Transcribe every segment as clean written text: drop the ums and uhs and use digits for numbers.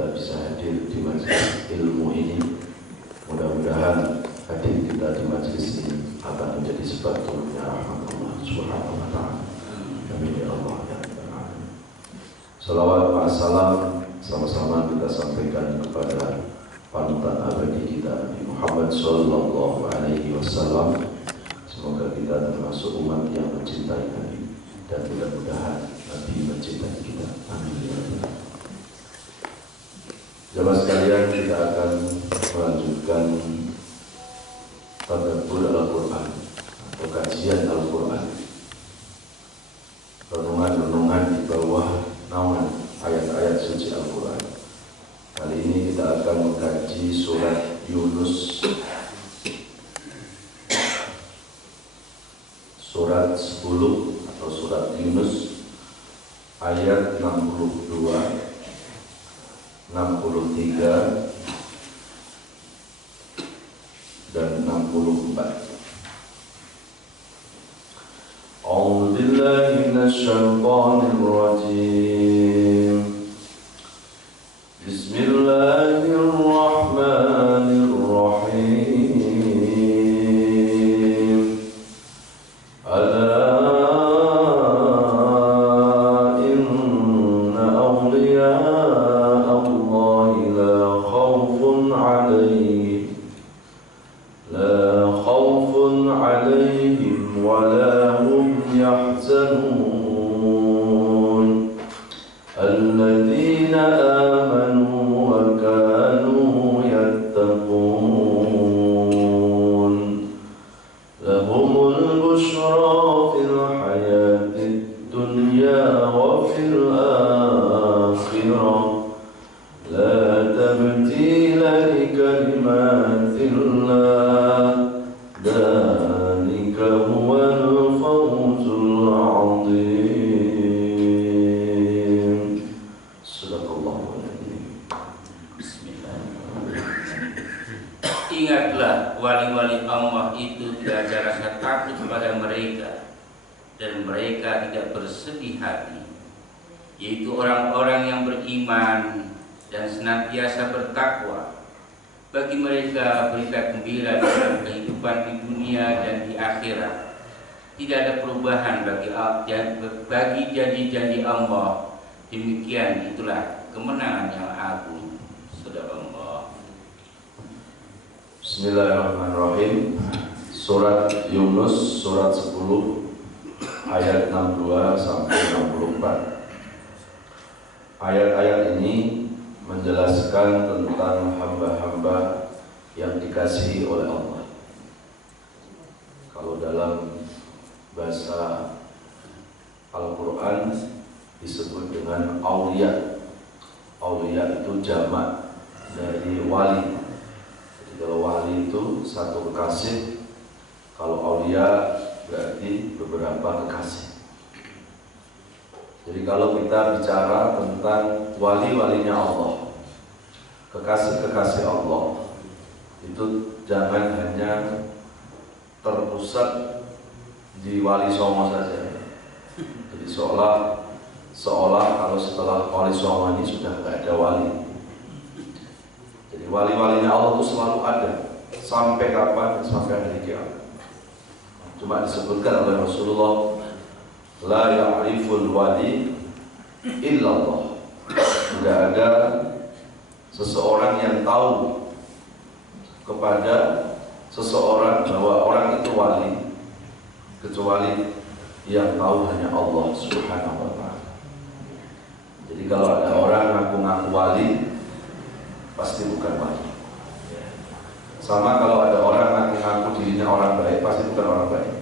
kita bisa hadir di majelis ilmu ini. Mudah-mudahan hadir kita di majelis ini akan menjadi sebab turunnya rahmat Allah Subhanahu wa taala. Amin ya Allah ya rabbal alamin. Salawat wa salam sama-sama kita sampaikan kepada panutan abadi kita Nabi Muhammad sallallahu alaihi wasallam. Semoga kita termasuk umat yang mencintai Nabi dan mudah-mudahan Nabi mencintai kita. Amin ya rabbal alamin. Jemaah sekalian, kita akan melanjutkan tadabbur Al-Quran atau kajian Al-Quran, renungan-renungan di bawah naungan ayat-ayat suci Al-Quran. Kali ini kita akan mengkaji surat Yunus, surat 10 atau surat Yunus ayat 62, 63 dan 64. A'udzu billahi minasyaitonir rajim. Bismillahirrahmanirrahim. Ala inna awliya Allahi la khawfun 'alaihim wa la hum yahzanun. Alladzina amanu wa kanu yattaqun. Lahumul bushra fil hayatid dunya wa fil akhirah. La tabdila li kalimatillah. Dzalika huwal fawzul 'adzim. Sadaqallahu alazim. Bismillahirrahmanirrahim. Ingatlah wali-wali Allah itu tidak ada rasa takut kepada mereka dan mereka tidak bersedih hati, yaitu orang-orang yang beriman dan senantiasa bertakwa. Bagi mereka berita gembira dalam kehidupan di dunia dan di akhirat. Tidak ada perubahan bagi janji-janji Allah. Demikian itulah kemenangan yang agung. Sadaqallah. Bismillahirrahmanirrahim. Surat Yunus surat 10 ayat 62 sampai 64. Ayat-ayat ini menjelaskan tentang hamba-hamba yang dikasihi oleh Allah. Kalau dalam bahasa Al-Quran disebut dengan aulia. Aulia itu jamak dari wali. Jadi kalau wali itu satu kekasih, kalau aulia berarti beberapa kekasih. Jadi kalau kita bicara tentang wali-walinya Allah, kekasih-kekasih Allah, itu jangan hanya terpusat di Wali Songo saja. Jadi seolah kalau setelah Wali Songo ini sudah tidak ada wali. Jadi wali-walinya Allah itu selalu ada sampai kapan? Sampai hari kiamat. Cuma disebutkan oleh Rasulullah, la ya'riful wali illallah. Tidak ada seseorang yang tahu kepada seseorang bahwa orang itu wali kecuali yang tahu hanya Allah Subhanahu wa ta'ala. Jadi kalau ada orang ngaku-ngaku wali, pasti bukan wali. Sama kalau ada orang ngaku-ngaku dirinya orang baik, pasti bukan orang baik.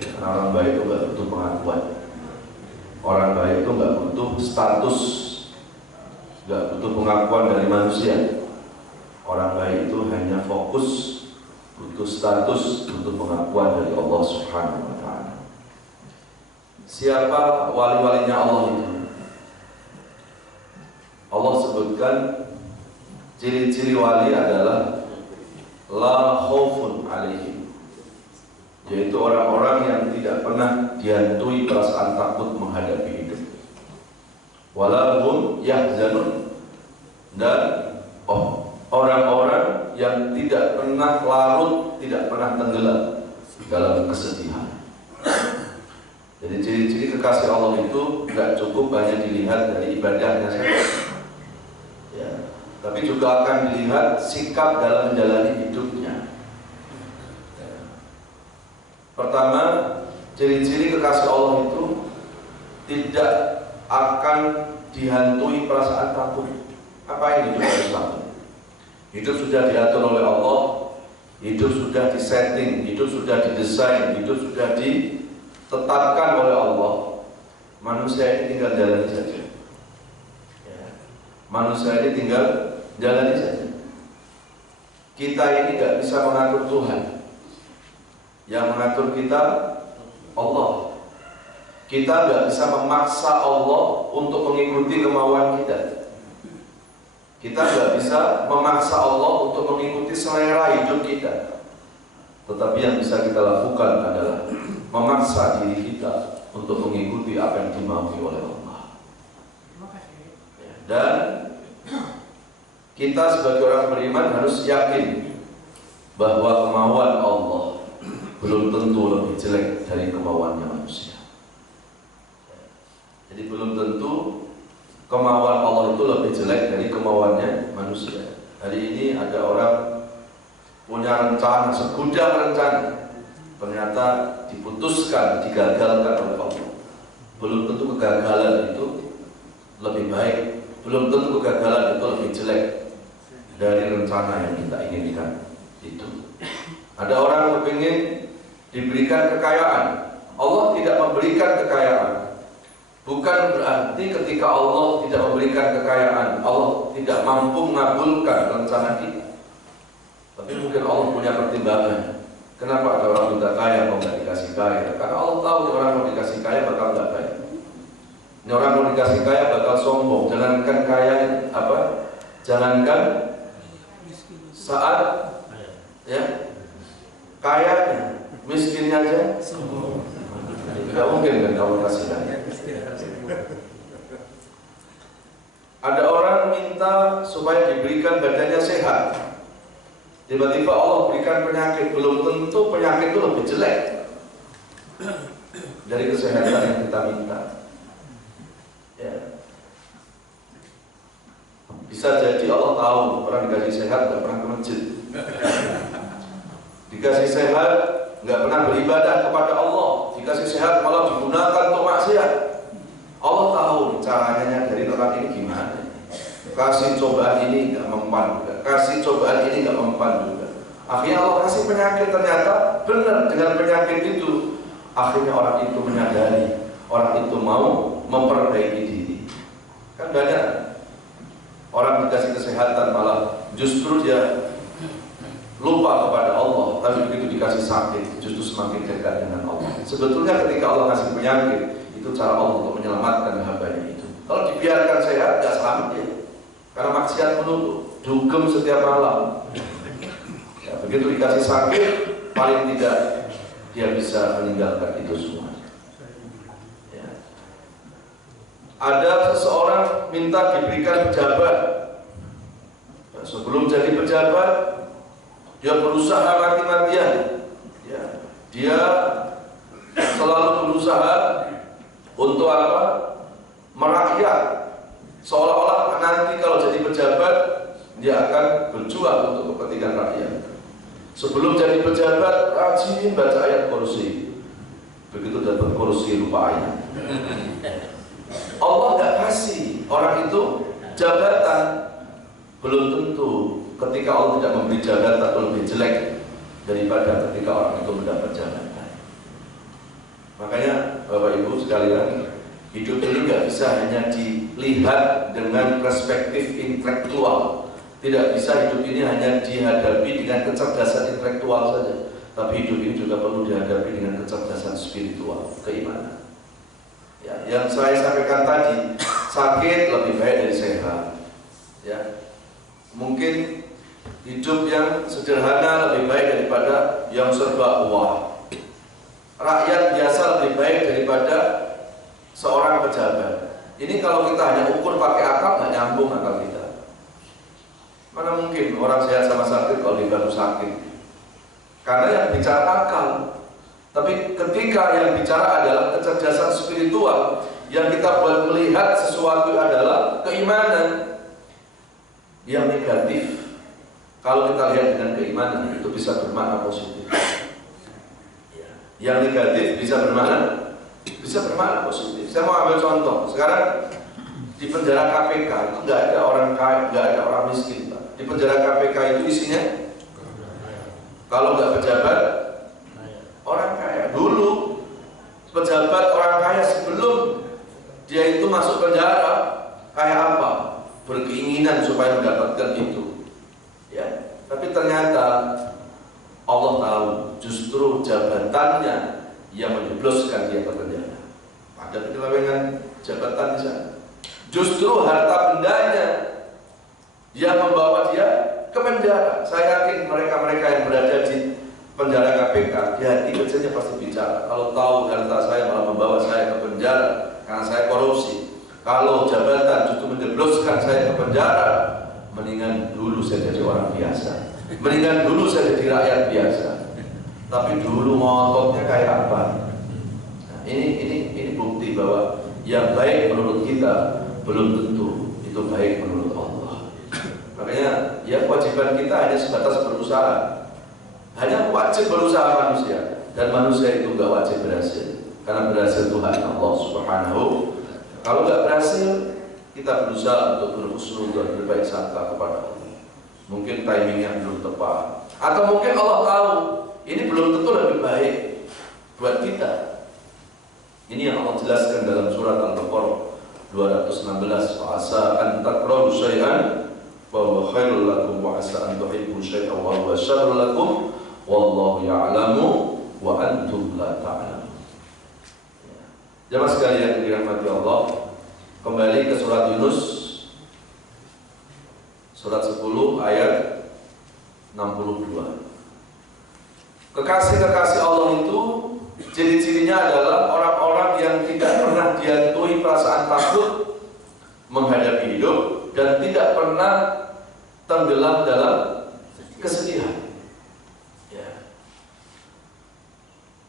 Karena orang baik itu nggak butuh pengakuan. Orang baik itu nggak butuh status, nggak butuh pengakuan dari manusia. Orang baik itu hanya fokus, butuh status, butuh pengakuan dari Allah Subhanahu wa ta'ala. Siapa wali-walinya Allah itu? Allah sebutkan ciri-ciri wali adalah la khaufun alaihim, yaitu orang-orang yang tidak pernah dihantui perasaan takut menghadapi hidup. Wala hum yahzanun, dan orang-orang yang tidak pernah larut, tidak pernah tenggelam dalam kesedihan. Jadi ciri-ciri kekasih Allah itu tidak cukup hanya dilihat dari ibadahnya saja, ya, tapi juga akan dilihat sikap dalam menjalani hidupnya. Pertama, ciri-ciri kekasih Allah itu tidak akan dihantui perasaan takut. Apa yang hidup harus takut? Hidup sudah diatur oleh Allah, hidup sudah disetting, hidup sudah didesain, hidup sudah ditetapkan oleh Allah. Manusia ini tinggal jalani saja. Ya. Manusia ini tinggal jalani saja. Kita ini nggak bisa mengatur Tuhan. Yang mengatur kita Allah. Kita nggak bisa memaksa Allah untuk mengikuti kemauan kita. Kita nggak bisa memaksa Allah untuk mengikuti selera hidup kita. Tetapi yang bisa kita lakukan adalah memaksa diri kita untuk mengikuti apa yang dimaui oleh Allah. Dan kita sebagai orang beriman harus yakin bahwa kemauan Allah belum tentu lebih jelek dari kemauannya manusia. Jadi belum tentu kemauan Allah itu lebih jelek dari kemauannya manusia. Hari ini ada orang punya rencana, segudang rencana, ternyata diputuskan, digagalkan oleh Allah. Belum tentu kegagalan itu lebih baik, belum tentu kegagalan itu lebih jelek dari rencana yang kita inginkan itu. Ada orang kepingin diberikan kekayaan, Allah tidak memberikan kekayaan. Bukan berarti ketika Allah tidak memberikan kekayaan, Allah tidak mampu mengabulkan rencana kita. Tapi mungkin Allah punya pertimbangan. Kenapa ada orang minta kaya kok nggak dikasih kaya? Karena Allah tahu orang mau dikasih kaya bakal nggak kaya. Ini orang mau dikasih kaya bakal sombong. Jangankan kaya apa? Jangankan saat ya kayanya, miskinnya aja sombong. Tidak mungkin kan kalau kasih kaya. Ada orang minta supaya diberikan badannya sehat. Tiba-tiba Allah berikan penyakit. Belum tentu penyakit itu lebih jelek dari kesehatan yang kita minta. Ya. Bisa jadi Allah tahu orang dikasih sehat nggak pernah ke masjid, dikasih sehat nggak pernah beribadah kepada Allah, dikasih sehat malah digunakan untuk maksiat. Allah tahu caranya dari orang ini gimana. Kasih cobaan ini nggak mempan juga, kasih cobaan ini nggak mempan juga. Akhirnya Allah kasih penyakit, ternyata benar dengan penyakit itu. Akhirnya orang itu menyadari, orang itu mau memperbaiki diri. Kan banyak orang dikasih kesehatan malah justru dia lupa kepada Allah, tapi begitu dikasih sakit justru semakin dekat dengan Allah. Sebetulnya ketika Allah kasih penyakit itu cara Allah untuk menyelamatkan hambanya itu. Kalau dibiarkan sehat, nggak selamat dia. Karena maksiat menutup, dugem setiap malam. Ya, begitu dikasih sakit, paling tidak dia bisa meninggalkan itu semua. Ya. Ada seseorang minta diberikan pejabat. Ya, sebelum jadi pejabat, dia berusaha mati-matian. Ya, dia selalu berusaha untuk apa? Merakyat. Seolah-olah nanti kalau jadi pejabat dia akan berjuang untuk kepentingan rakyat. Sebelum jadi pejabat rajin baca ayat kursi. Begitu dapat kursi lupa ayat. Allah nggak kasih orang itu jabatan. Belum tentu ketika Allah tidak memberi jabatan itu lebih jelek daripada ketika orang itu mendapat jabatan. Makanya Bapak Ibu sekalian, hidup ini nggak bisa hanya dilihat dengan perspektif intelektual. Tidak bisa hidup ini hanya dihadapi dengan kecerdasan intelektual saja. Tapi hidup ini juga perlu dihadapi dengan kecerdasan spiritual, keimanan. Ya, yang saya sampaikan tadi, sakit lebih baik dari sehat. Ya, mungkin hidup yang sederhana lebih baik daripada yang serba wah. Rakyat biasa lebih baik daripada seorang pejabat. Ini kalau kita hanya ukur pakai akal, nggak nyambung akal kita. orang sehat sama sakit kalau dibantu sakit. Karena yang bicara akal. Tapi ketika yang bicara adalah kecerdasan spiritual, yang kita buat melihat sesuatu adalah keimanan yang negatif. Kalau kita lihat dengan keimanan, itu bisa bermakna positif. Yang negatif bisa bermakna positif. Saya mau ambil contoh. Sekarang di penjara KPK itu nggak ada orang kaya, nggak ada orang miskin, Pak. Di penjara KPK itu isinya, kalau nggak pejabat, orang kaya. Dulu pejabat orang kaya sebelum dia itu masuk penjara, kayak apa? Berkeinginan supaya mendapatkan itu. Ya, tapi ternyata Allah tahu justru jabatannya yang menjebloskan dia ke penjara. Ada penyelewengan jabatan di sana. Justru harta bendanya yang membawa dia ke penjara. Saya yakin mereka-mereka yang berada di penjara KPK, di hati kecilnya pasti bicara. Kalau tahu harta saya malah membawa saya ke penjara karena saya korupsi. Kalau jabatan justru menjebloskan saya ke penjara, mendingan dulu saya jadi orang biasa. Mendingan dulu saya jadi rakyat biasa. Tapi dulu ngototnya kayak apa? Nah, ini bukti bahwa yang baik menurut kita belum tentu itu baik menurut Allah. Makanya ya kewajiban kita hanya sebatas berusaha. Hanya wajib berusaha manusia, dan manusia itu nggak wajib berhasil, karena berhasil Tuhan Allah Subhanahu. Kalau nggak berhasil, kita berusaha untuk berhusnul dan berbaik sangka kepada Allah. Mungkin timingnya belum tepat, atau mungkin Allah tahu ini belum tentu lebih baik buat kita. Ini yang Allah jelaskan dalam surat Al-Baqarah 216. Asa an takrahu syai'an wa huwa khairul lakum wa asa an tuhibbu syai'an wa huwa syarrul lakum wallahu ya'lamu wa antum la ta'lamun. Jemaah sekalian dirahmati Allah, kembali ke surat Yunus surat 10 ayat 62. Kekasih-kekasih Allah itu ciri-cirinya adalah orang-orang yang tidak pernah dihantui perasaan takut menghadapi hidup dan tidak pernah tenggelam dalam kesedihan. Ya.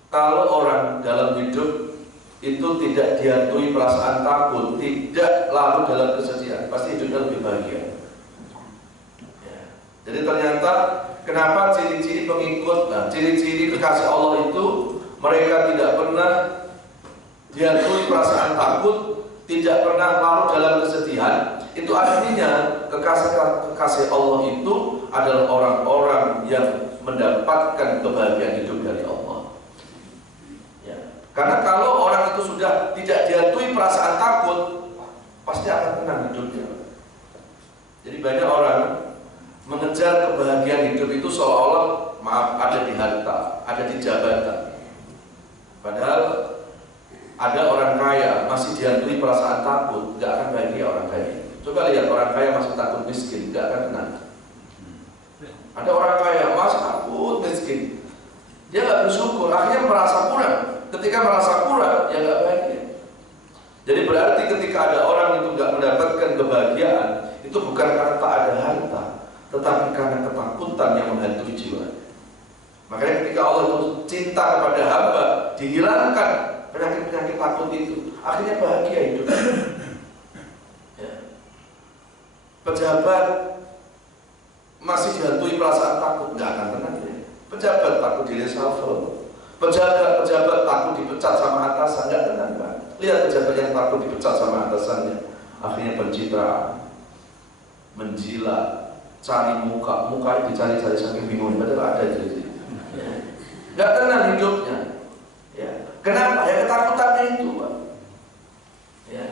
Kalau orang dalam hidup itu tidak dihantui perasaan takut, tidak larut dalam kesedihan, pasti hidupnya lebih bahagia. Ya. Jadi ternyata kenapa ciri-ciri pengikut, ciri-ciri kekasih Allah itu mereka tidak pernah dihantui perasaan takut, tidak pernah larut dalam kesedihan. Itu artinya kekasih Allah itu adalah orang-orang yang mendapatkan kebahagiaan hidup dari Allah. Ya. Karena kalau orang itu sudah tidak dihantui perasaan takut, pasti akan tenang hidupnya. Jadi banyak orang mengejar kebahagiaan hidup itu seolah-olah ada di harta, ada di jabatan. Padahal ada orang kaya masih dihantui perasaan takut, nggak akan bahagia orang kaya. Coba lihat orang kaya masih takut miskin, nggak akan tenang. Ada orang kaya masih takut miskin, dia nggak bersyukur, akhirnya merasa kurang. Ketika merasa kurang, ya nggak bahagia. Jadi berarti ketika ada orang itu nggak mendapatkan kebahagiaan, itu bukan karena tak ada harta, tetapi karena ketakutan yang menghantui jiwa. Makanya ketika Allah itu cinta kepada hamba, dihilangkan penyakit-penyakit takut itu, akhirnya bahagia hidup. Ya. Pejabat masih dihantui perasaan takut, nggak akan tenang ya. Pejabat takut di reshuffle, pejabat takut dipecat sama atasan, nggak tenang kan? Lihat pejabat yang takut dipecat sama atasannya, akhirnya pencitraan, menjilat, cari muka dicari-cari saking bingung, padahal ada jadi. Nggak tenang hidupnya. Ya. Kenapa? Ya ketakutannya itu, Pak. Ya.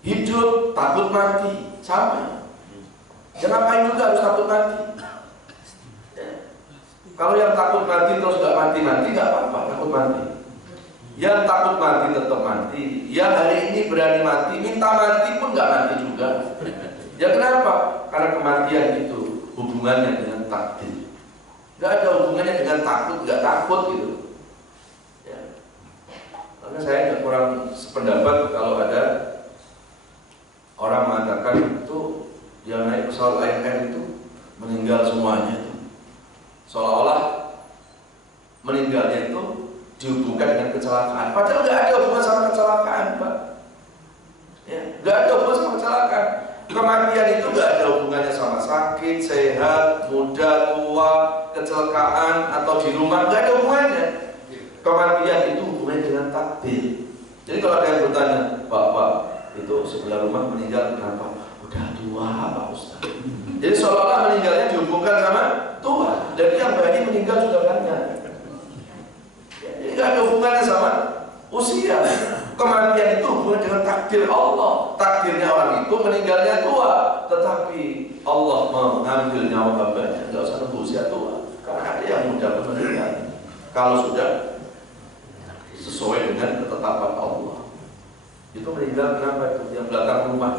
Hidup takut mati, sama. Ya ngapain juga harus takut mati? Ya. Kalau yang takut mati terus nggak mati-mati, nggak apa-apa, takut mati. Yang takut mati tetap mati. Yang hari ini berani mati, minta mati pun nggak mati juga. Ya kenapa? Karena kematian itu hubungannya dengan takdir. Nggak ada hubungannya dengan takut, nggak takut gitu. Ya. Karena saya nggak kurang sependapat kalau ada orang mengatakan itu yang naik pesawat Lion Air itu meninggal semuanya itu. Seolah-olah meninggalnya itu dihubungkan dengan kecelakaan. Padahal nggak ada hubungan sama kecelakaan, Pak. Ya, nggak ada hubungan sama kecelakaan. Kematian itu nggak ada hubungannya sama sakit, sehat, muda, tua, kecelakaan atau di rumah, nggak ada hubungannya. Kematian itu hubungannya dengan takdir. Jadi kalau ada yang bertanya, Pak, itu sebelah rumah meninggal kenapa? Udah tua, Pak Ustaz. Jadi seolah-olah meninggalnya dihubungkan sama tua. Dan yang bayi meninggal juga banyak. Jadi nggak ada hubungannya sama usia. Kematian itu hubungan dengan takdir Allah. Takdirnya orang itu meninggalnya tua, tetapi Allah mengambil nyawa hambanya. Nggak usah nunggu usia tua. Karena ada yang muda pun meninggal. Kalau sudah sesuai dengan ketetapan Allah. Itu meninggal kenapa itu? Yang belakang rumah,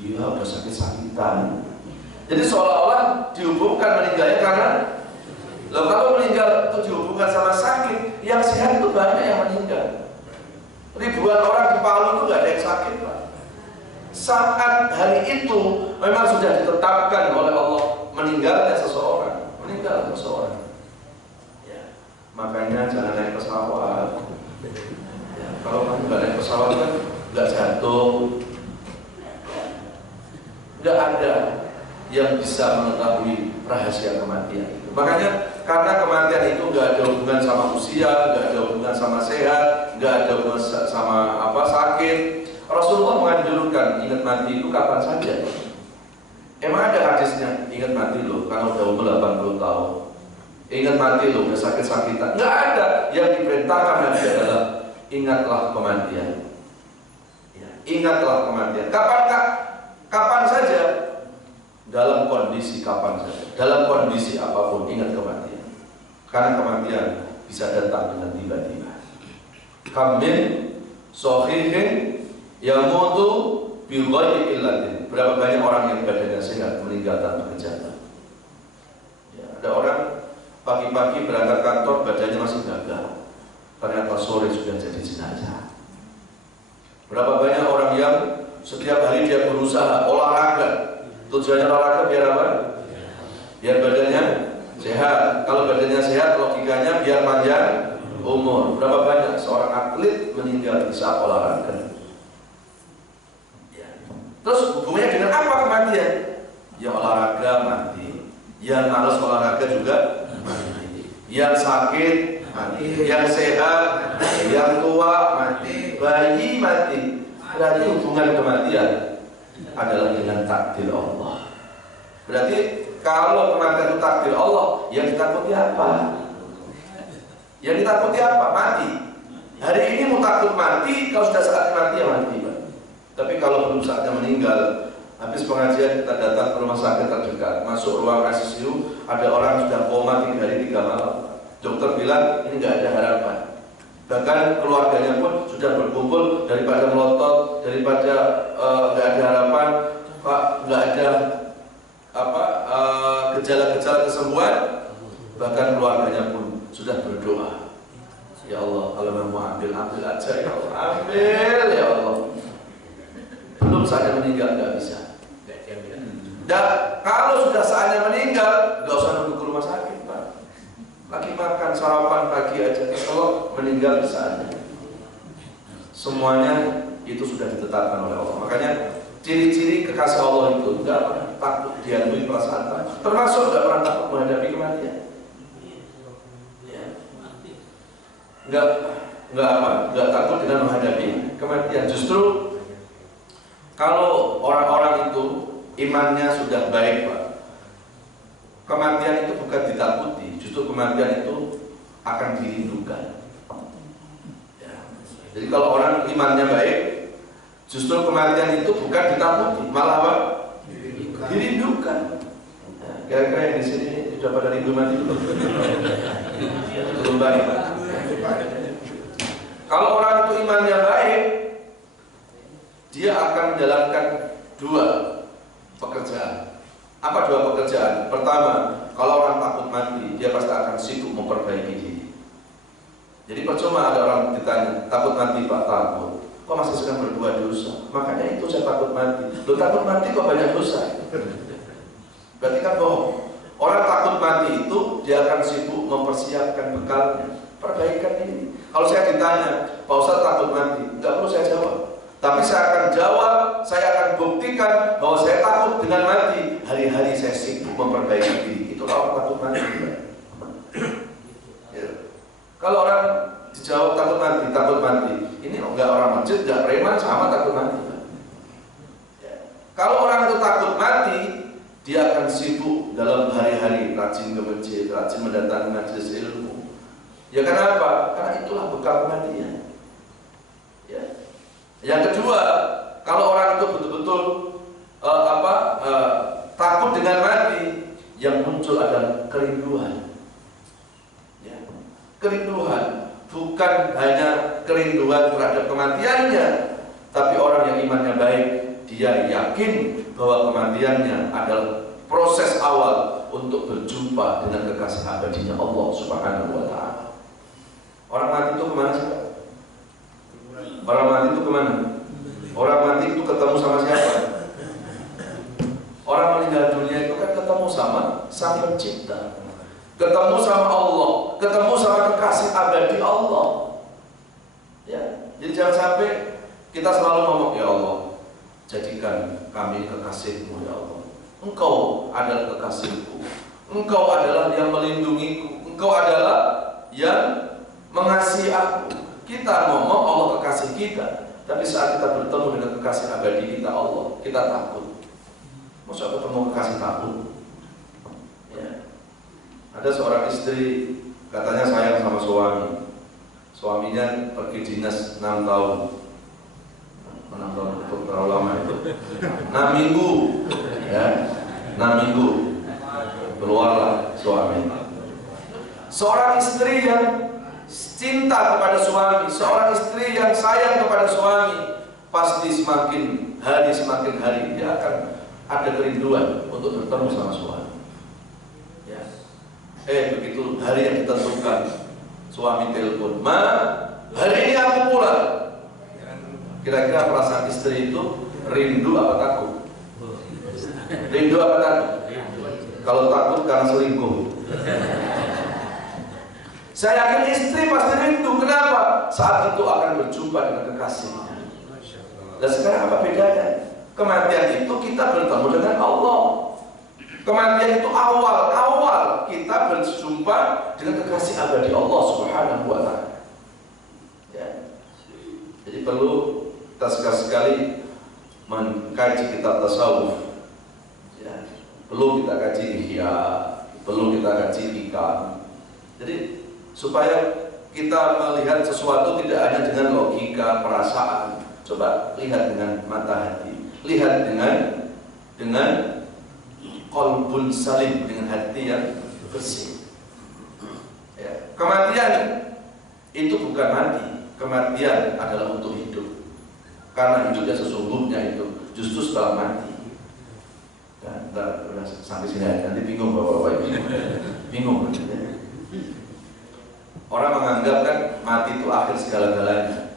iya udah sakit-sakitan. Jadi seolah-olah dihubungkan meninggalnya karena kalau meninggal itu dihubungkan sama sakit, yang sehat itu banyak yang meninggal. Ribuan orang di Palu itu nggak ada yang sakit, Pak. Saat hari itu memang sudah ditetapkan oleh Allah meninggalnya seseorang, meninggal seseorang. Ya, makanya jangan naik pesawat. Ya, kalau kamu nggak naik pesawat kan nggak jatuh, nggak ada yang bisa mengetahui rahasia kematian. Makanya karena kematian itu nggak ada hubungan sama usia, nggak ada hubungan sama sehat, nggak ada hubungan sama sakit. Rasulullah menganjurkan ingat mati itu kapan saja. Emang ada hadisnya ingat mati loh karena udah umur 80 tahun. Ingat mati loh udah sakit-sakitan. Nggak ada. Yang diperintahkan Nabi adalah ingatlah kematian. Ya, ingatlah kematian. Kapan saja. Dalam kondisi kapan saja, dalam kondisi apapun ingat kematian. Karena kematian bisa datang dengan tiba-tiba. Kamin sohihin yamutu bi ghairi illatin. Berapa banyak orang yang badannya sehat meninggal tanpa gejala. Ya, ada orang pagi-pagi berangkat kantor badannya masih gagah, ternyata sore sudah jadi jenazah. Berapa banyak orang yang setiap hari dia berusaha olahraga. Tujuannya olahraga biar apa? Biar badannya sehat. Kalau badannya sehat, logikanya biar panjang umur. Berapa banyak seorang atlet meninggal di saat olahraga? Ya. Terus hubungannya dengan apa kematian? Yang olahraga mati, yang malas olahraga juga mati, yang sakit mati, yang sehat, yang tua mati, bayi mati. Berarti hubungan kematian adalah dengan takdir Allah. Berarti kalau kematian itu takdir Allah, yang ditakuti apa? Yang ditakuti apa? Mati. Hari ini mau takut mati, kalau sudah saatnya mati ya mati, Pak. Tapi kalau belum saatnya meninggal, habis pengajian kita datang ke rumah sakit terdekat, masuk ruang ICU, ada orang sudah koma 3 hari 3 malam. Dokter bilang ini nggak ada harapan. Bahkan keluarganya pun sudah berkumpul, daripada melotot, daripada nggak ada harapan, Pak, nggak ada gejala-gejala kesembuhan, bahkan keluarganya pun sudah berdoa, ya Allah, kalau mau ambil aja ya Allah, ambil ya Allah. Belum saatnya meninggal nggak bisa. Dan kalau sudah saatnya meninggal, nggak usah nunggu ke rumah sakit, Pak. Lagi makan sarapan pagi aja, kalau meninggal di saatnya. Semuanya itu sudah ditetapkan oleh Allah. Makanya ciri-ciri kekasih Allah itu nggak pernah takut diadui perasaan takut. Termasuk nggak pernah takut menghadapi kematian. Nggak takut dengan menghadapi kematian. Justru kalau orang-orang itu imannya sudah baik, Pak, kematian itu bukan ditakuti, justru kematian itu akan dirindukan. Ya. Jadi kalau orang imannya baik, justru kematian itu bukan ditakuti, malah apa? Dirindukan. Ya, kira-kira yang di sini sudah pada rindu mati belum? Belum baik. Kalau orang itu imannya baik, dia akan menjalankan 2 pekerjaan. Apa 2 pekerjaan? Pertama, kalau orang takut mati, dia pasti akan sibuk memperbaiki diri. Jadi percuma ada orang ditanya, takut mati Pak? Takut. Kok masih sedang berbuat dosa? Makanya itu saya takut mati. Loh, takut mati kok banyak dosa? Berarti kan bohong. Orang takut mati itu dia akan sibuk mempersiapkan bekalnya, perbaikan ini. Kalau saya ditanya, Pak Ustadz takut mati, nggak perlu saya jawab. Tapi saya akan jawab, saya akan buktikan bahwa saya takut dengan mati. Hari-hari saya sibuk memperbaiki diri. Itulah orang takut mati. Ya. Kalau orang dijawab takut mati. Ini enggak orang masjid, enggak preman, sama takut mati. Ya. Kalau orang itu takut mati, dia akan sibuk dalam hari-hari rajin ke masjid, rajin mendatangi majelis ilmu. Ya kenapa? Karena itulah bekal kematian. Ya. Yang kedua, kalau orang itu betul-betul takut dengan mati, yang muncul adalah kerinduan. Ya. Kerinduan, bukan hanya kerinduan terhadap kematiannya, tapi orang yang imannya baik, dia yakin bahwa kematiannya adalah proses awal untuk berjumpa dengan kekasih abadinya Allah Subhanahu wa Ta'ala. Orang mati itu kemana sih? Orang mati itu kemana? Orang mati itu ketemu sama siapa? Orang meninggal dunia itu kan ketemu sama Sang Pencipta, ketemu sama Allah, ketemu sama kekasih abadi Allah. Ya, jadi jangan sampai kita selalu ngomong, ya Allah, jadikan kami kekasih-Mu ya Allah. Engkau adalah kekasihku, Engkau adalah yang melindungiku, Engkau adalah yang mengasihi aku. Kita ngomong Allah kekasih kita, tapi saat kita bertemu dengan kekasih abadi kita Allah, kita takut. Masa ketemu kekasih takut? Ya. Ada seorang istri katanya sayang sama suami. Suaminya pergi dinas 6 tahun. 6 tahun untuk terlalu lama itu. 6 minggu, ya, 6 minggu keluarlah suami. Seorang istri yang cinta kepada suami, seorang istri yang sayang kepada suami, pasti semakin hari dia akan ada kerinduan untuk bertemu sama suami. Ya. Begitu hari yang ditentukan, suami telepon, "Ma, hari ini aku pulang." Kira-kira perasaan istri itu rindu apa takut? Rindu apa takut? Kalau takut karena selingkuh. Saya yakin istri pasti rindu. Kenapa? Saat itu akan berjumpa dengan kekasihnya. Dan sekarang apa bedanya? Kematian itu kita bertemu dengan Allah. Kematian itu awal kita berjumpa dengan kekasih abadi Allah Subhanahu wa Ta'ala. Ya. Jadi perlu kita sekali-sekali mengkaji kitab tasawuf. Ya. Perlu kita kaji ihya, perlu kita kaji hikam. Jadi supaya kita melihat sesuatu tidak hanya dengan logika, perasaan. Coba lihat dengan mata hati. Lihat dengan qalbun salim, dengan hati yang bersih. Ya. Kematian itu bukan mati. Kematian adalah untuk hidup. Karena hidupnya sesungguhnya itu justru setelah mati. Dan udah sampai sini aja. Nanti bingung bapak-bapak ini. Bingung. Orang menganggap kan mati itu akhir segala-galanya.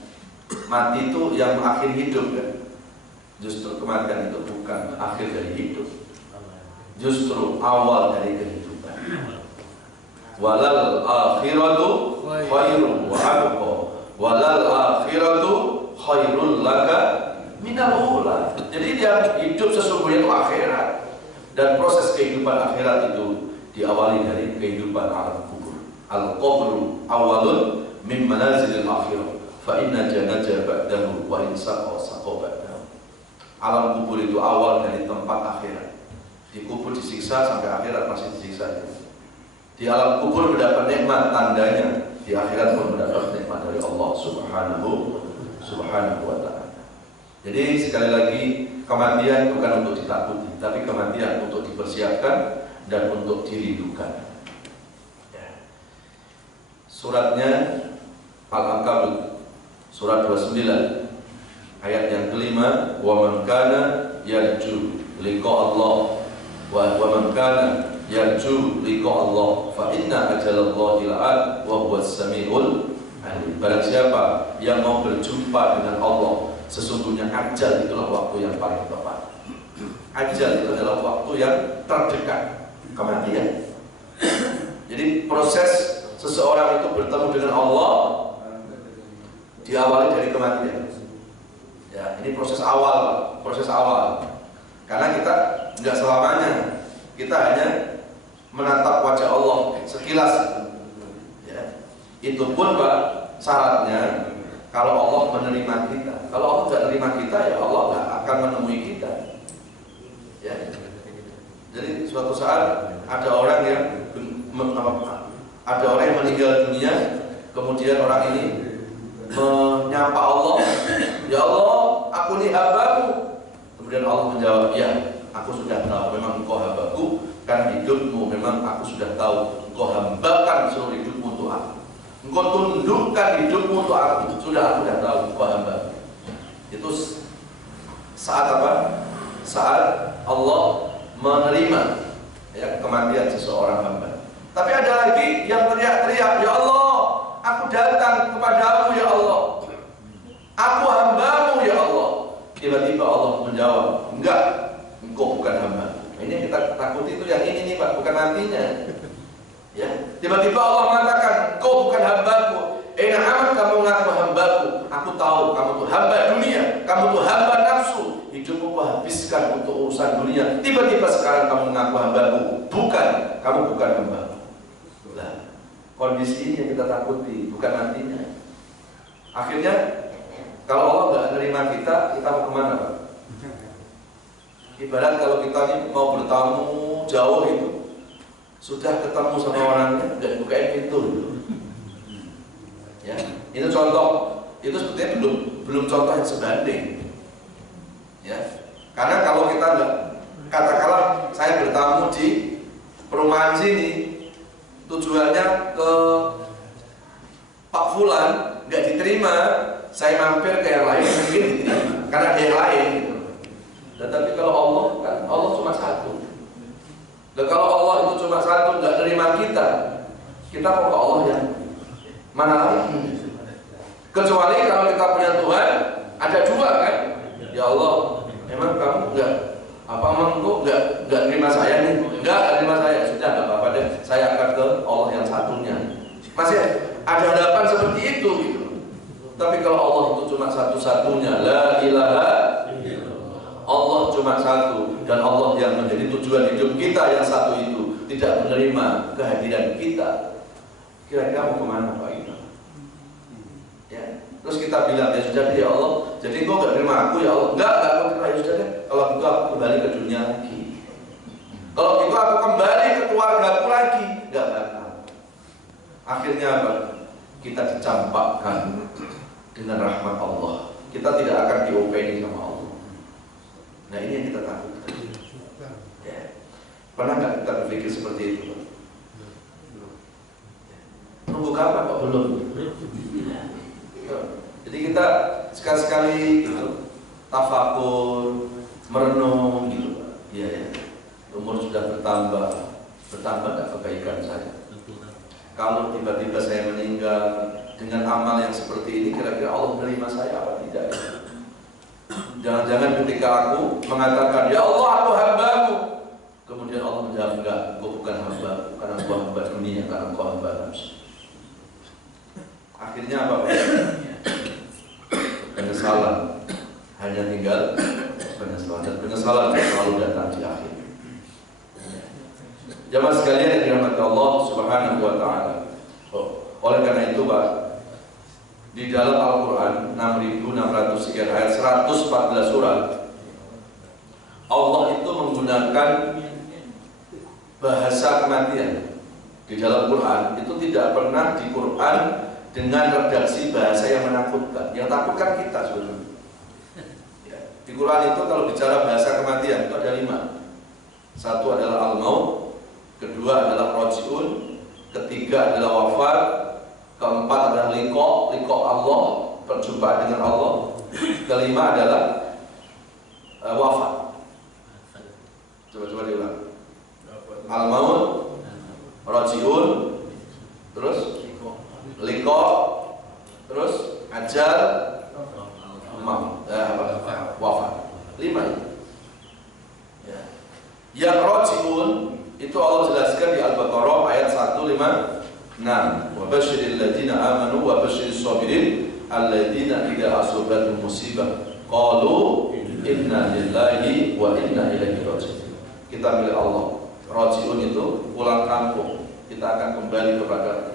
Mati itu yang mengakhiri hidup kan. Justru kematian itu bukan akhir dari hidup, justru awal dari kehidupan. Walal akhiratu khairun wa abqa. Walal akhiratu khairul laka minal ula. Jadi dia hidup sesungguhnya itu akhirat. Dan proses kehidupan akhirat itu diawali dari kehidupan alam kubur. Al-qabru awalun min manazilil akhirah. Fa inna jannata ba'dahu wa in saqa ba'dahu. Alam kubur itu awal dari tempat akhirat. Di kubur disiksa sampai akhirat masih disiksa. Di alam kubur mendapat nikmat tandanya, di akhirat pun mendapat nikmat dari Allah Subhanahu wa Ta'ala. Jadi sekali lagi, kematian bukan untuk ditakuti, tapi kematian untuk dipersiapkan dan untuk dirindukan. Ya. Suratnya Al-Ankabut, surat 29. Ayat yang kelima, wa man kana yarju liqa Allah wa man kana yarju liqa Allah fa inna ajalallahi la'at wa huwas samiul alim. Barang siapa yang mau berjumpa dengan Allah, sesungguhnya ajal itulah waktu yang paling tepat. Ajal itu adalah waktu yang terdekat. kematian. Jadi proses seseorang itu bertemu dengan Allah diawali dari kematian. Ya, ini proses awal, Karena kita nggak selamanya, kita hanya menatap wajah Allah sekilas. Ya. Itu pun Pak, syaratnya kalau Allah menerima kita. Kalau Allah nggak menerima kita, ya Allah nggak akan menemui kita. Ya. Jadi suatu saat ada orang yang meninggal dunia, kemudian orang ini menyapa Allah, ya Allah, aku ini hambamu. Kemudian Allah menjawab, ya, aku sudah tahu, memang engkau hambaku, kan hidupmu memang aku sudah tahu, engkau hambakan seluruh hidupmu untuk aku, engkau tundukkan hidupmu untuk aku, aku sudah tahu engkau hamba. Itu saat apa? Saat Allah menerima ya kematian seseorang hamba. Tapi ada lagi yang teriak-teriak, ya Allah, aku datang kepadamu ya Allah, aku hambamu ya Allah. Tiba-tiba Allah menjawab, enggak, engkau bukan hamba. Ini yang kita takuti itu yang ini nih Pak, bukan nantinya. Ya, tiba-tiba Allah mengatakan, engkau bukan hambaku. Amat kamu ngaku hambaku. Aku tahu kamu tuh hamba dunia, kamu tuh hamba nafsu. Hidupmu kau habiskan untuk urusan dunia. Tiba-tiba sekarang kamu mengaku hambaku. Bukan, kamu bukan hambaku. Nah, kondisi ini yang kita takuti, bukan nantinya. Akhirnya kalau Allah nggak menerima kita mau kemana Pak? Ibarat kalau kita ini mau bertamu jauh itu, sudah ketemu sama orangnya, nggak bukain pintu. Ya, itu contoh. Itu sebetulnya belum contoh yang sebanding. Ya, karena kalau kita nggak, katakanlah saya bertamu di perumahan sini, tujuannya ke Pak Fulan, nggak diterima, saya mampir ke yang lain mungkin diterima, karena ada yang lain gitu. Tetapi kalau Allah kan Allah cuma satu. Dan kalau Allah itu cuma satu, nggak terima kita mau ke Allah yang mana lagi? Kecuali kalau kita punya Tuhan ada dua kan? Ya Allah, emang kamu nggak terima saya nih? Nggak terima saya, sudah nggak apa-apa deh. Saya akan ke Allah yang satunya. Masih ada hadapan seperti itu gitu. Tapi kalau Allah itu cuma satu-satunya, la ilaha illallah. Allah cuma satu, dan Allah yang menjadi tujuan hidup kita yang satu itu tidak menerima kehadiran kita. Kira-kira mau kemana Pak Ina? Ya. Terus kita bilang, ya sudah deh ya Allah, jadi kok nggak terima aku ya Allah? Enggak aku terima, ya sudah deh. Kalau gitu aku kembali ke dunia lagi. Kalau gitu aku kembali ke keluargaku lagi. Enggak bakal. Akhirnya apa? Kita dicampakkan dengan rahmat Allah. Kita tidak akan diopeni sama Allah. Nah ini yang kita takutkan. Ya. Pernah nggak kita berpikir seperti itu? Nunggu kapan kok belum? Jadi kita sekali-sekali gitu, tafakur, merenung gitu. Iya ya. Umur sudah bertambah nggak kebaikan saya? Kalau tiba-tiba saya meninggal dengan amal yang seperti ini, kira-kira Allah menerima saya apa tidak? Jangan-jangan ketika aku mengatakan, ya Allah aku hambamu, kemudian Allah menjawab, enggak, engkau bukan hamba, karena engkau hamba dunia, karena engkau hamba nafsu. Akhirnya apa? Penyesalan hanya tinggal penyesalan, dan penyesalan selalu datang di akhir. Jamaah sekalian yang dirahmati Allah Subhanahu wa taala. Oleh karena itu Pak, di dalam Al-Qur'an 6.600 sekian ayat 114 surat, Allah itu menggunakan bahasa kematian. Di dalam Quran itu tidak pernah di Quran dengan redaksi bahasa yang menakutkan. Yang takutkan kita sebenarnya. Ya. Di Quran itu kalau bicara bahasa kematian itu ada 5. Satu adalah al-maut, kedua adalah rojiun, ketiga adalah wafat, keempat adalah liqa Allah, perjumpaan dengan Allah, kelima adalah wafat. Coba diulang. Al-maut, rojiun, terus liqa, terus ajal, wafat. 5 itu. Ya. Yang rojiun Itu Allah jelaskan di Al-Baqarah ayat 156. Wa basyiril ladzina amanu wa basyiris sabirin alladzina idza asabatuhum musibah qalu inna lillahi wa inna ilaihi raji'un. Kita milik Allah. Raji'un itu pulang kampung. Kita akan kembali kepada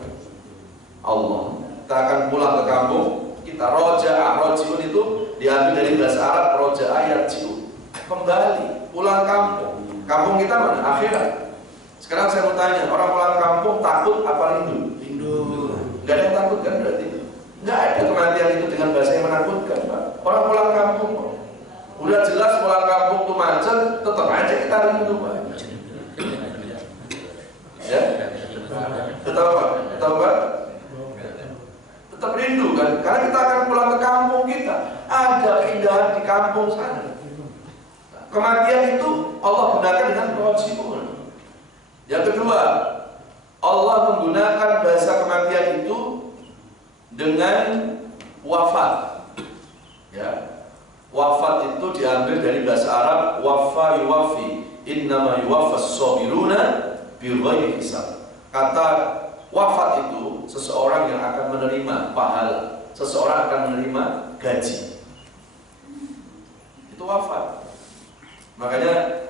Allah. Kita akan pulang ke kampung. Kita roja'a. Raji'un itu diambil dari bahasa Arab roja'a yarji'un. Kembali, pulang kampung. Kampung kita mana? Akhirat. Sekarang saya mau tanya, orang pulang kampung takut apa rindu? Rindu. Gak ada yang takut kan berarti? Gak ada kematian itu dengan bahasa yang menakutkan, Pak. Orang pulang kampung, udah jelas pulang kampung tuh macet, tetap aja kita rindu, Pak. Ya? Tetap apa? Tetap apa? Tetap rindu kan? Karena kita akan pulang ke kampung kita. Ada keindahan di kampung sana. Kematian itu Allah gunakan dengan roji'un. Yang kedua, Allah menggunakan bahasa kematian itu dengan wafat. Ya, wafat itu diambil dari bahasa Arab wafa yuwafi, innama yuwaffas sabiruna bighairi hisab. Kata wafat itu seseorang yang akan menerima pahala, seseorang akan menerima gaji. Itu wafat. Makanya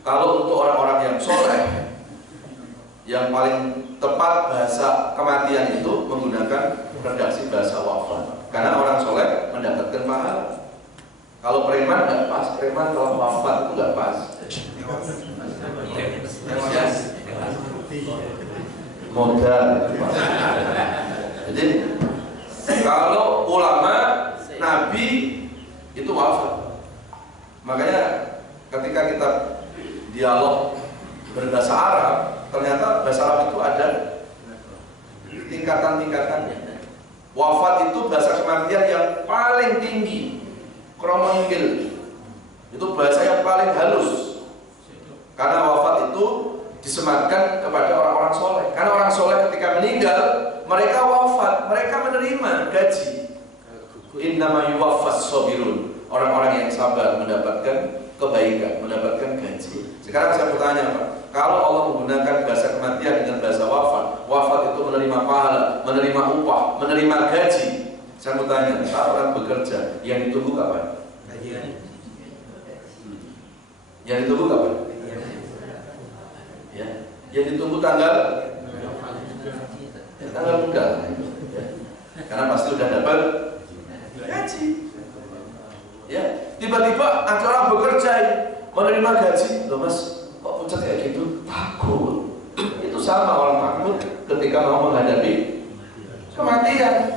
kalau untuk orang-orang yang soleh, yang paling tepat bahasa kematian itu menggunakan redaksi bahasa wafat. Karena orang soleh mendapatkan pahala. Kalau preman nggak pas, preman kalau wafat itu nggak pas. Modal. Jadi kalau ulama, nabi itu wafat. Makanya ketika kita dialog berbahasa Arab, ternyata bahasa Arab itu ada tingkatan-tingkatannya. Wafat itu bahasa kematian yang paling tinggi, kromonggil. Itu bahasa yang paling halus. Karena wafat itu disematkan kepada orang-orang soleh. Karena orang soleh ketika meninggal, mereka wafat, mereka menerima gaji. Innama yuwaffas sabirun. Orang-orang yang sabar mendapatkan kebaikan, mendapatkan gaji. Sekarang saya bertanya, Pak, kalau Allah menggunakan bahasa kematian dengan bahasa wafat, wafat itu menerima pahala, menerima upah, menerima gaji. Saya mau tanya, saat orang bekerja, yang ditunggu kapan? Yang ditunggu kapan? Ya, yang ditunggu tanggal muda. Ya. Karena pasti sudah dapat gaji. Ya, tiba-tiba ada orang bekerja menerima gaji, loh Mas, kok pucat kayak gitu? Takut. Itu sama orang takut ketika mau menghadapi kematian.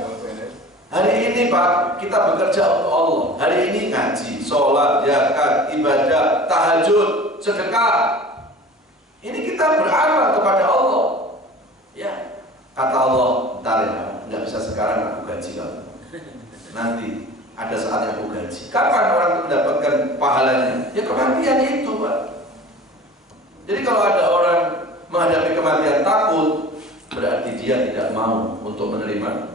Hari ini Pak, kita bekerja untuk Allah. Hari ini ngaji, sholat, zakat, ibadah, tahajud, sedekah. Ini kita beramal kepada Allah. Ya, kata Allah, ntar ya, nggak bisa sekarang aku gaji kamu. Nanti ada saatnya aku gaji. Kapan orang itu mendapatkan pahalanya? Ya kematian itu, Pak. Jadi kalau ada orang menghadapi kematian takut, berarti dia tidak mau untuk menerima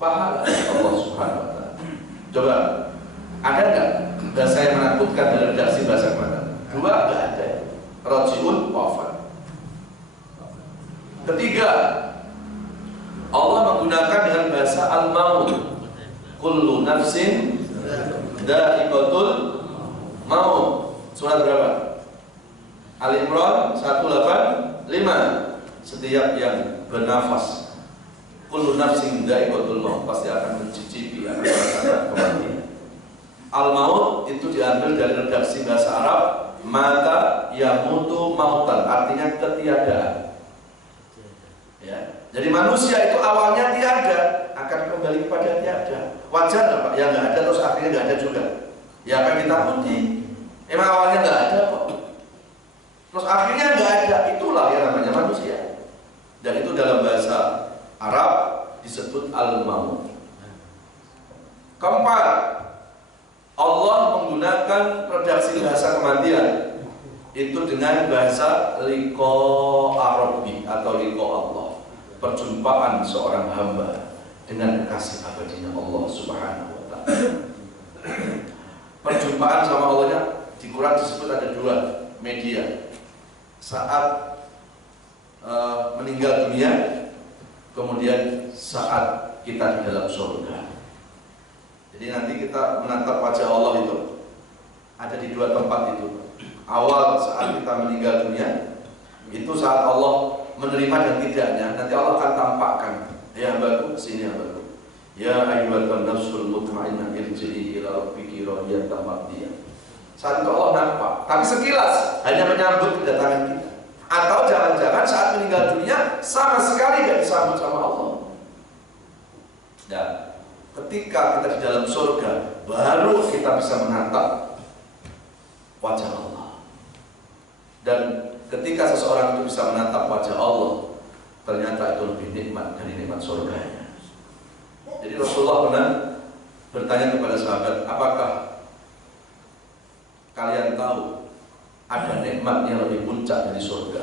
pahala Allah Subhanahu wa Ta'ala. Coba, ada nggak bahasa yang menakutkan dalam redaksi bahasa kematian? Dua, nggak ada. Raji'un, wafat. Ketiga, Allah menggunakan dengan bahasa al-maut. Kullu nafsin dha'iqatul maut. Surat berapa? Al-Imran 185. Setiap yang bernafas, kullu nafsin dha'iqatul maut, pasti akan mencicipi, akan merasakan kematian. Al-maut itu diambil dari redaksi bahasa Arab mata yamutu mautan, artinya ketiadaan. Ya. Jadi manusia itu awalnya tiada, akan kembali kepada tiada. Wajar nggak Pak? Ya nggak ada, terus akhirnya nggak ada juga. Ya apa yang ditakuti? Emang awalnya nggak ada kok. Terus akhirnya nggak ada, itulah yang namanya manusia. Dan itu dalam bahasa Arab disebut al-maut. Keempat, Allah menggunakan redaksi bahasa kematian itu dengan bahasa liqa Arabi atau liqa Allah, perjumpaan seorang hamba dengan kekasih abadinya Allah Subhanahu wa Ta'ala. Perjumpaan sama Allahnya di Quran disebut ada dua media. saat meninggal dunia, kemudian saat kita di dalam surga. Jadi nanti kita menatap wajah Allah itu ada di dua tempat itu. Awal saat kita meninggal dunia, itu saat Allah menerima dan tidaknya, nanti Allah akan tampakkan, ya hambaku, sini hambaku. Ya ayyuhal nafsul mutmainnah irji'i ila rabbiki radiyatan mardiyah. Saat itu Allah nampak, tapi sekilas hanya menyambut kedatangan kita. Atau jangan-jangan saat meninggal dunia sama sekali tidak disambut sama Allah. Dan ketika kita di dalam surga, baru kita bisa menatap wajah Allah. Dan ketika seseorang itu bisa menatap wajah Allah, ternyata itu lebih nikmat dari nikmat surganya. Jadi Rasulullah pernah bertanya kepada sahabat, apakah kalian tahu ada nikmat yang lebih puncak dari surga?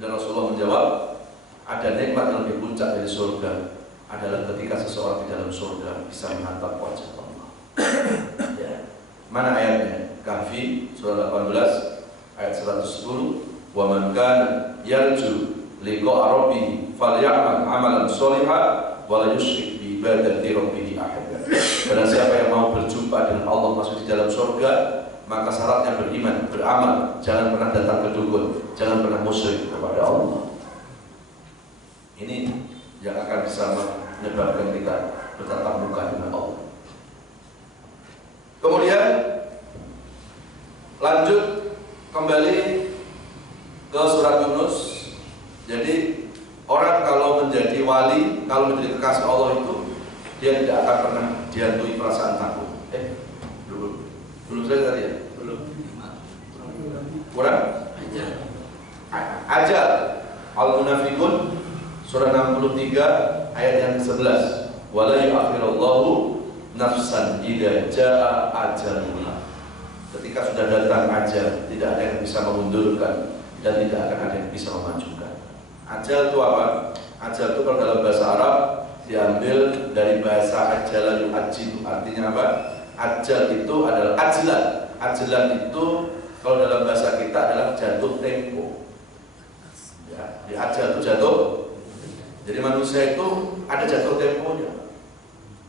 Dan Rasulullah menjawab, ada nikmat yang lebih puncak dari surga adalah ketika seseorang di dalam surga bisa menatap wajah Allah. Ya. Mana ayatnya? Kahfi surah 18 ayat 110. Wa man kana yarju liqa'a rabbih falyamal 'amalan shalihan wa la yusyrik bi ibadati rabbih ahada. Karena siapa yang mau berjumpa dengan Allah masuk di dalam surga, maka syaratnya beriman, beramal, jangan pernah datang ke dukun, jangan pernah musyrik kepada Allah. Ini yang akan bisa menyebabkan kita bertatap muka dengan Allah. Kemudian lanjut kembali ke surat Yunus. Jadi orang kalau menjadi wali, kalau menjadi kekasih Allah itu, dia tidak akan pernah dihantui perasaan takut. Belum saya tadi ya? Belum. Kurang? Ajal. Al-Munafiqun surah 63 ayat yang ke-11. Wala yu'akhirallahu nafsan idza jaa ajaluha. Ketika sudah datang ajal, tidak ada yang bisa memundurkan dan tidak akan ada yang bisa memajukan. Ajal itu apa? Ajal itu kalau dalam bahasa Arab diambil dari bahasa ajalan yu'ajil. Artinya apa? Ajal itu adalah ajlan. Ajlan itu kalau dalam bahasa kita adalah jatuh tempo. Ya, di ajal itu jatuh. Jadi manusia itu ada jatuh temponya.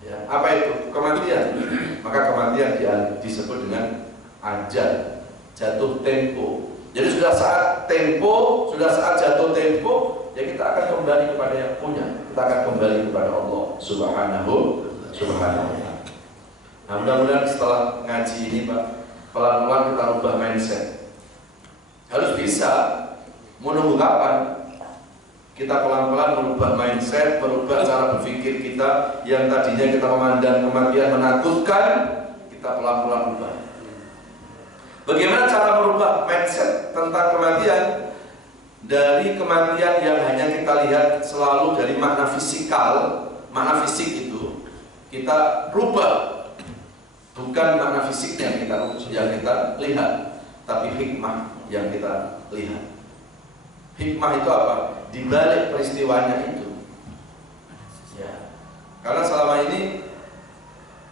Ya, apa itu? Kematian. Maka kematian disebut dengan ajal, jatuh tempo. Jadi sudah saat tempo, sudah saat jatuh tempo, ya kita akan kembali kepada yang punya. Kita akan kembali kepada Allah Subhanahu wa ta'ala. Nah, mudah-mudahan setelah ngaji ini Pak, pelan-pelan kita ubah mindset. Harus bisa. Menunggu kapan? Kita pelan-pelan merubah mindset, merubah cara berpikir kita yang tadinya kita memandang kematian menakutkan, kita pelan-pelan ubah. Bagaimana cara merubah mindset tentang kematian? Dari kematian yang hanya kita lihat selalu dari makna fisikal, makna fisik itu kita rubah. Bukan makna fisik yang kita lihat, tapi hikmah yang kita lihat. Hikmah itu apa? Di balik peristiwanya itu. Ya. Karena selama ini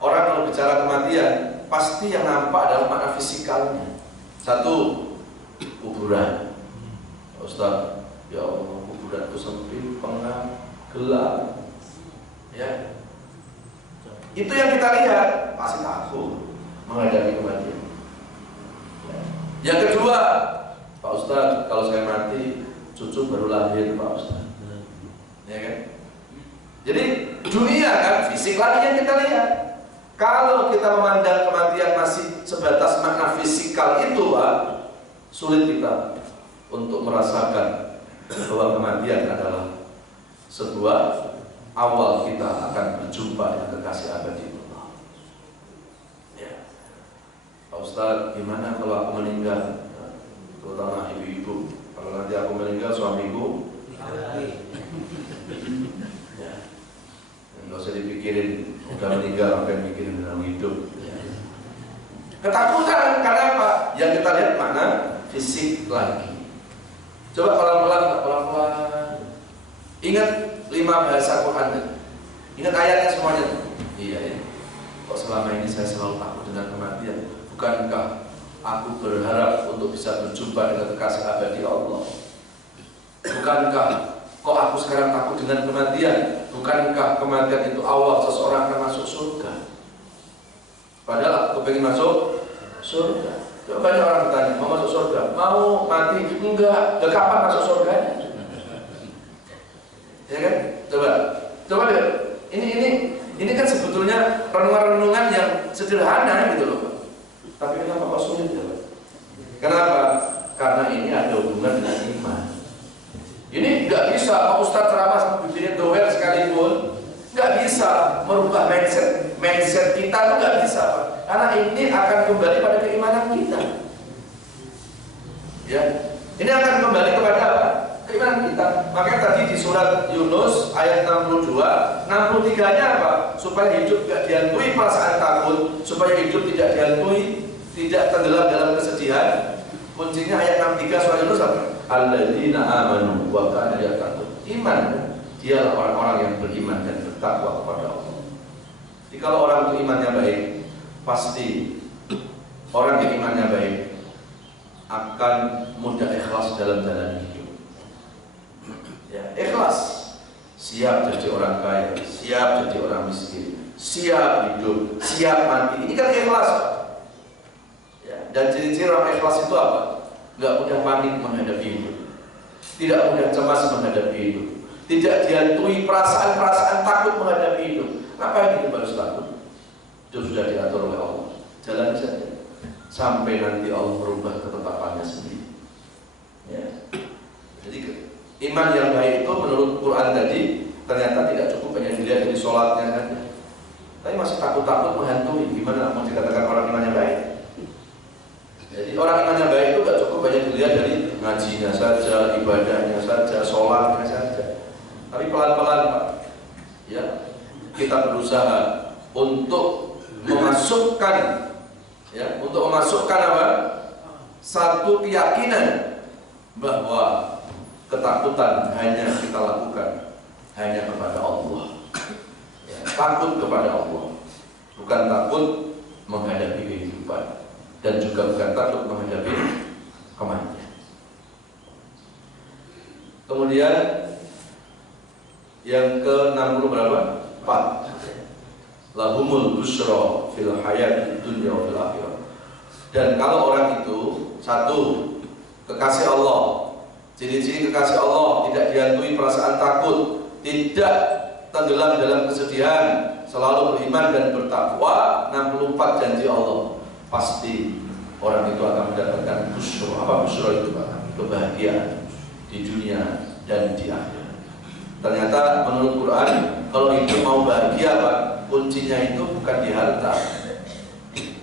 orang kalau bicara kematian pasti yang nampak adalah makna fisikalnya. Satu, kuburan. Ustaz, ya Allah, kuburan itu sempit, pengap, gelap. Ya. Itu yang kita lihat, pasti takut menghadapi kematian. Ya. Yang kedua, Pak Ustaz, kalau saya mati, cucu baru lahir Pak Ustaz. Ya kan? Jadi dunia kan fisik lagi yang kita lihat. Kalau kita memandang kematian masih sebatas makna fisikal itu, Pak, sulit kita untuk merasakan bahwa kematian adalah sebuah awal kita akan berjumpa dengan kekasih abadi Allah. Ya. Pak Ustaz, gimana kalau aku meninggal? Terutama ibu-ibu. Kalau nanti aku meninggal, suamiku ya. Nggak usah dipikirin, udah meninggal, apa yang mikirin dalam hidup ya. Ketakutan, karena apa? Yang kita lihat makna fisik lagi. Coba pelan-pelan. Ingat 5 bahasa Quran. Ingat ayatnya semuanya. Iya ya. Kok selama ini saya selalu takut dengan kematian? Bukankah aku berharap untuk bisa berjumpa dengan kekasih abadi Allah. Bukankah kok aku sekarang takut dengan kematian? Bukankah kematian itu awal seseorang akan masuk surga? Padahal aku pengen masuk surga. Coba banyak orang bertanya, mau masuk surga? Mau mati? Enggak. Udah kapan masuk surga? Ya kan? Coba lihat. Ini kan sebetulnya renungan-renungan yang sederhana gitu loh. Tapi kenapa kok sulit ya? Kenapa? Karena ini ada hubungan dengan iman. Ini nggak bisa Pak Ustadz ceramah bibirnya doer sekalipun, nggak bisa merubah mindset kita tuh nggak bisa, Pak. Karena ini akan kembali pada keimanan kita. Ya, ini akan kembali kepada apa? Keimanan kita. Makanya tadi di surat Yunus ayat 62, 63-nya apa? Supaya hidup tidak dihantui perasaan takut, supaya hidup tidak dihantui, tidak tenggelam dalam kesedihan. Kuncinya ayat 63 surat Yunus apa? Alladzina amanu wa kanu yattaqun. Iman, dialah orang-orang yang beriman dan bertakwa kepada Allah. Jadi kalau orang itu imannya baik, pasti orang yang imannya baik akan mudah ikhlas dalam jalan hidup. Ya, ikhlas, siap jadi orang kaya, siap jadi orang miskin, siap hidup, siap mati. Ini kan ikhlas, Pak. Ya, dan ciri-ciri orang ikhlas itu apa? Nggak mudah panik menghadapi hidup, tidak mudah cemas menghadapi hidup, tidak dihantui perasaan-perasaan takut menghadapi hidup. Ngapain hidup harus takut? Itu sudah diatur oleh Allah. Jalan saja sampai nanti Allah merubah ketetapannya sendiri. Ya. Jadi iman yang baik itu menurut Quran tadi ternyata tidak cukup hanya dilihat dari sholatnya saja, tapi masih takut-takut menghantui. Gimana mau dikatakan orang imannya baik? Jadi orang imannya baik itu gak cukup hanya dilihat dari ngajinya saja, ibadahnya saja, sholatnya saja, tapi pelan-pelan, Pak. Ya, kita berusaha untuk memasukkan, ya, untuk memasukkan apa? Satu keyakinan bahwa ketakutan hanya kita lakukan hanya kepada Allah. Ya, takut kepada Allah, bukan takut menghadapi kehidupan. Dan juga bukan takut menghadapi kematian. Kemudian yang ke-60 berapa? 4. Lahumul busra fil hayati dunya wa fil akhirah. Dan kalau orang itu satu, kekasih Allah. Ciri-ciri kekasih Allah tidak dihantui perasaan takut, tidak tenggelam dalam kesedihan, selalu beriman dan bertakwa. 64 janji Allah. Pasti orang itu akan mendapatkan busra. Apa busra itu, Pak? Kebahagiaan di dunia dan di akhirat. Ternyata menurut Quran, kalau hidup mau bahagia, Pak, kuncinya itu bukan di harta,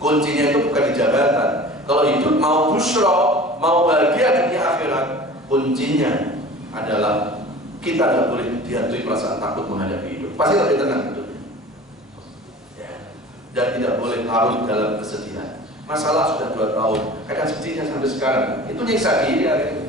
kuncinya itu bukan di jabatan. Kalau hidup mau busra, mau bahagia dunia akhirat, kuncinya adalah kita tidak boleh dihantui perasaan takut menghadapi hidup. Pasti lebih tenang hidupnya. Dan tidak boleh larut dalam kesedihan. Masalah sudah 2 tahun, kadang sedihnya sampai sekarang. Itu nyiksa diri hari ini.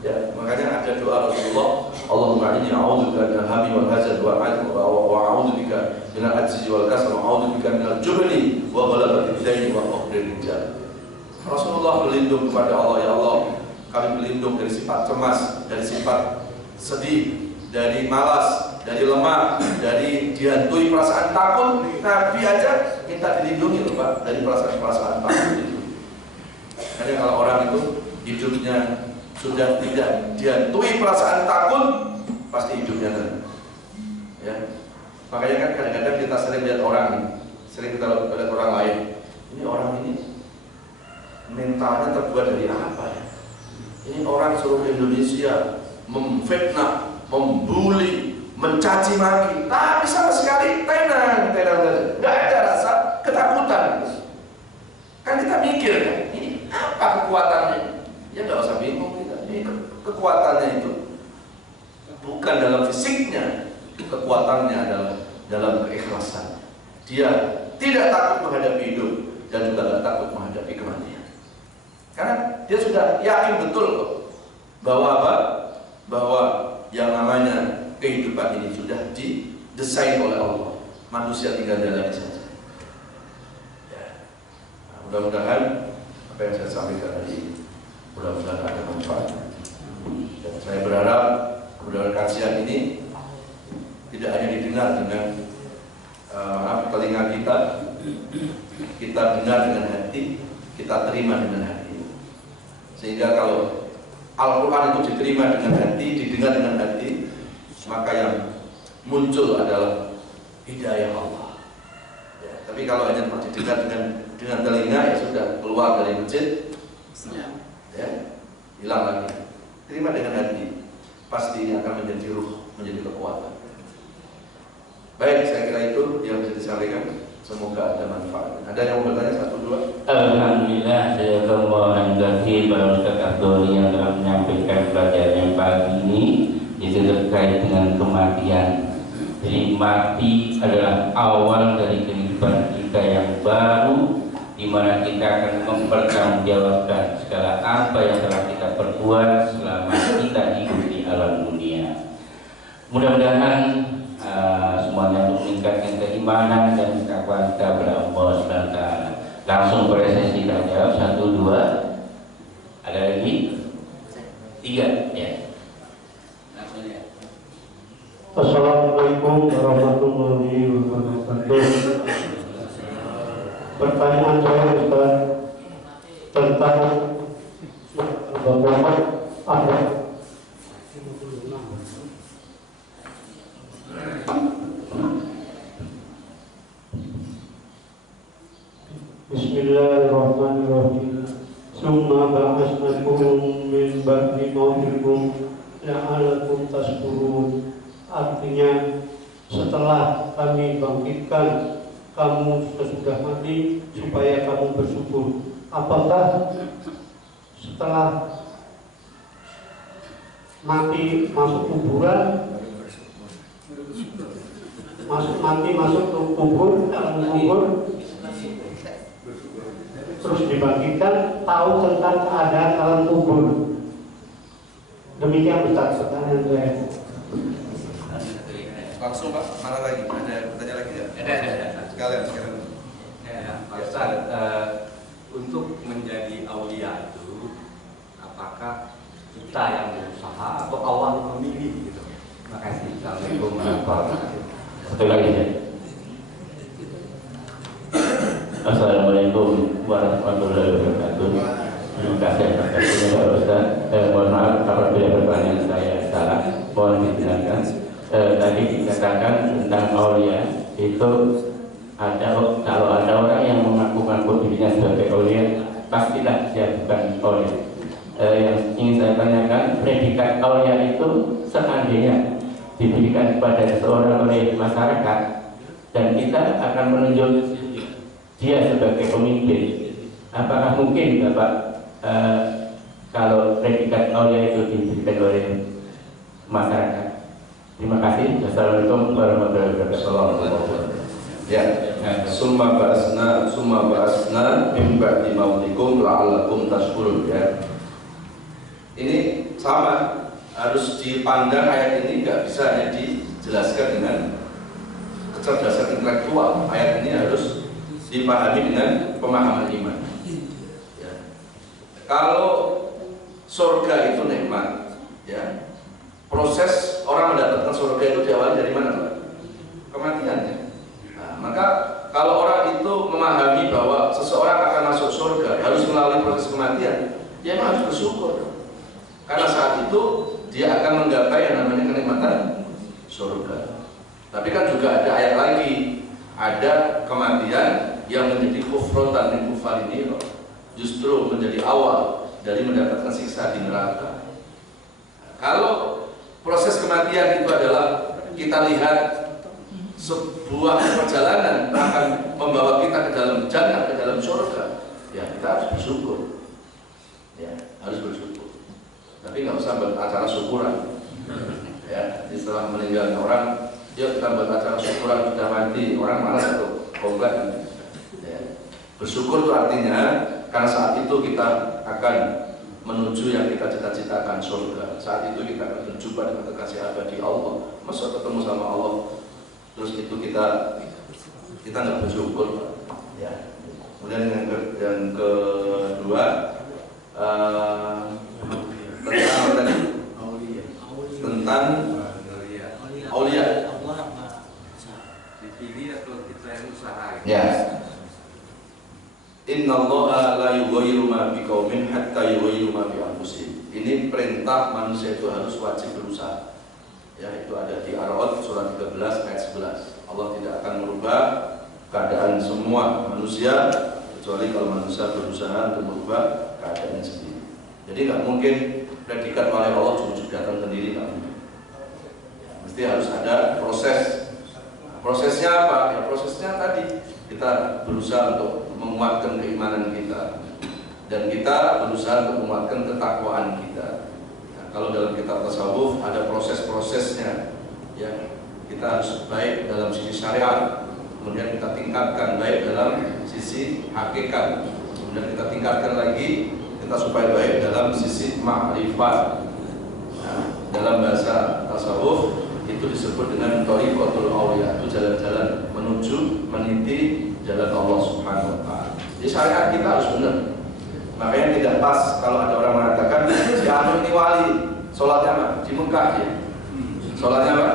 Ya, makanya ada doa Rasulullah, Allahumma inni a'udzubika minal hammi wal hazan wa a'udzubika minal ajzi wal kasal wa a'udzubika minal jubni wa ghalabati daini wa qahri rijal. Rasulullah berlindung kepada Allah, ya Allah, kami berlindung dari sifat cemas, dari sifat sedih, dari malas, dari lemah, dari dihantui perasaan takut. Nabi aja minta dilindungi loh, Pak, dari perasaan-perasaan takut itu. Karena kalau orang itu hidupnya sudah tidak dihantui perasaan takut, pasti hidupnya tenang. Ya. Makanya kan kadang-kadang kita sering lihat orang, sering kita lihat orang lain. Ini orang ini mentalnya terbuat dari apa ya? Ini orang seluruh Indonesia memfitnah, membuli, mencaci maki, tapi sama sekali tenang, nggak ada rasa ketakutan. Kan kita mikir kan, ini apa kekuatannya? Ya nggak usah bingung kita. Ini kekuatannya itu bukan dalam fisiknya, kekuatannya adalah dalam keikhlasan. Dia tidak takut menghadapi hidup dan juga tidak takut menghadapi kematian. Karena dia sudah yakin betul kok bahwa apa? Bahwa yang namanya kehidupan ini sudah didesain oleh Allah. Manusia tinggal jalani saja. Ya. Nah, mudah-mudahan apa yang saya sampaikan tadi mudah-mudahan ada manfaatnya. Dan saya berharap mudah-mudahan kajian ini tidak hanya didengar dengan telinga kita dengar dengan hati, kita terima dengan hati. Sehingga kalau Al-Quran itu diterima dengan hati, didengar dengan hati, maka yang muncul adalah hidayah Allah. Ya, tapi kalau hanya didengar dengan telinga, ya sudah, keluar dari masjid, ya, hilang lagi. Terima dengan hati, pasti ini akan menjadi ruh, menjadi kekuatan. Baik, saya kira itu yang bisa disampaikan. Semoga ada manfaat. Ada yang mau bertanya satu dua? Alhamdulillah, saya kembali kasih para Ustaz Abdul yang telah menyampaikan pelajaran pagi ini, itu terkait dengan kematian. Jadi mati adalah awal dari kehidupan kita yang baru, di mana kita akan mempertanggungjawabkan segala apa yang telah kita perbuat selama kita hidup di alam dunia. Mudah-mudahan semuanya untuk meningkatkan keimanan dan ketakwaan kita kepada Allah SWT. Langsung pada sesi tanya jawab, 1, 2. Ada lagi? 3 ya. Langsung ya. Assalamualaikum warahmatullahi wabarakatuh. Pertanyaan saya Ustaz tentang bahwa ada Bismillahirrahmanirrahim. Summa ba'asnakum min ba'di mautikum la'alakum tashkurun. Artinya setelah kami bangkitkan kamu sesudah mati supaya kamu bersyukur. Apakah setelah mati masuk kuburan, masuk ke kubur, dalam kubur, terus dibangkitkan, tahu tentang keadaan alam kubur? Demikian Ustaz pertanyaan saya. Langsung Pak, mana lagi? Ada bertanya lagi ya? Ada. Sekalian. Ya, Pak Ustaz, untuk menjadi aulia itu, apakah kita yang berusaha atau Allah yang memilih gitu? Terima kasih. Assalamualaikum warahmatullahi wabarakatuh. Satu lagi ya. Assalamualaikum warahmatullahi wabarakatuh. Terima kasih atas waktunya Pak Ustaz. Mohon maaf apabila pertanyaan saya salah, mohon dijelaskan. Tadi dikatakan tentang aulia itu kalau ada orang yang mengaku-ngaku dirinya sebagai aulia, pastilah dia bukan aulia. Yang ingin saya tanyakan, predikat aulia itu seandainya diberikan kepada seseorang oleh masyarakat dan kita akan menunjuk dia sebagai pemimpin, apakah mungkin Bapak kalau predikat aulia itu diberikan oleh masyarakat? Terima kasih. Assalamualaikum warahmatullahi wabarakatuh. Ya, summa ba'asna min ba'di mautikum la'allakum tashkurun ya. Ini sama, harus dipandang ayat ini nggak bisa hanya dijelaskan dengan kecerdasan intelektual. Ayat ini harus dipahami dengan pemahaman iman. Ya. Kalau surga itu nikmat, ya, proses orang mendapatkan surga itu diawali dari mana, Pak? Kematian ya. Nah, maka kalau orang itu memahami bahwa seseorang akan masuk surga harus melalui proses kematian, dia harus bersyukur. Karena saat itu dia akan menggapai yang namanya kenikmatan surga. Tapi kan juga ada ayat lagi, ada kematian yang menjadi kufrotan min kufarin, justru menjadi awal dari mendapatkan siksa di neraka. Kalau proses kematian itu adalah kita lihat sebuah perjalanan akan membawa kita ke dalam jannah, ke dalam surga, ya kita harus bersyukur, ya harus bersyukur. Tapi nggak usah buat acara syukuran, ya setelah meninggalnya orang, yuk kita buat acara syukuran sudah mati, orang malas tuh, komplek. Ya. Bersyukur itu artinya karena saat itu kita akan menuju yang kita cita-citakan, surga. Saat itu kita akan berjumpa dengan kekasih abadi Allah. Masa ketemu sama Allah, terus itu kita nggak bersyukur, ya. Kemudian yang kedua kedua tentang tadi tentang aulia. Dipilih atau kita yang usaha? Ya. Innallaha la yughayyiru ma biqaumin hatta yughayyiru ma bi anfusihim. Ini perintah manusia itu harus wajib berusaha. Ya, itu ada di Ar-Ra'd surat 13 ayat 11. Allah tidak akan merubah keadaan semua manusia kecuali kalau manusia berusaha untuk merubah keadaannya sendiri. Jadi nggak mungkin predikat oleh Allah cukup datang sendiri, nggak mungkin. Mesti harus ada proses. Prosesnya apa? Ya prosesnya tadi kita berusaha untuk menguatkan keimanan kita dan kita berusaha untuk menguatkan ketakwaan kita. Nah, kalau dalam kitab tasawuf ada proses-prosesnya, ya kita harus baik dalam sisi syariat, kemudian kita tingkatkan baik dalam sisi hakikat, kemudian kita tingkatkan lagi kita supaya baik dalam sisi ma'rifat. Nah, dalam bahasa tasawuf itu disebut dengan thariqatul auliya, itu jalan-jalan menuju meniti jalan Allah Subhanahu wa taala. Jadi syariat kita harus benar. Makanya tidak pas kalau ada orang mengatakan si anu ini wali, sholatnya apa? Di Mekah ya. Sholatnya apa?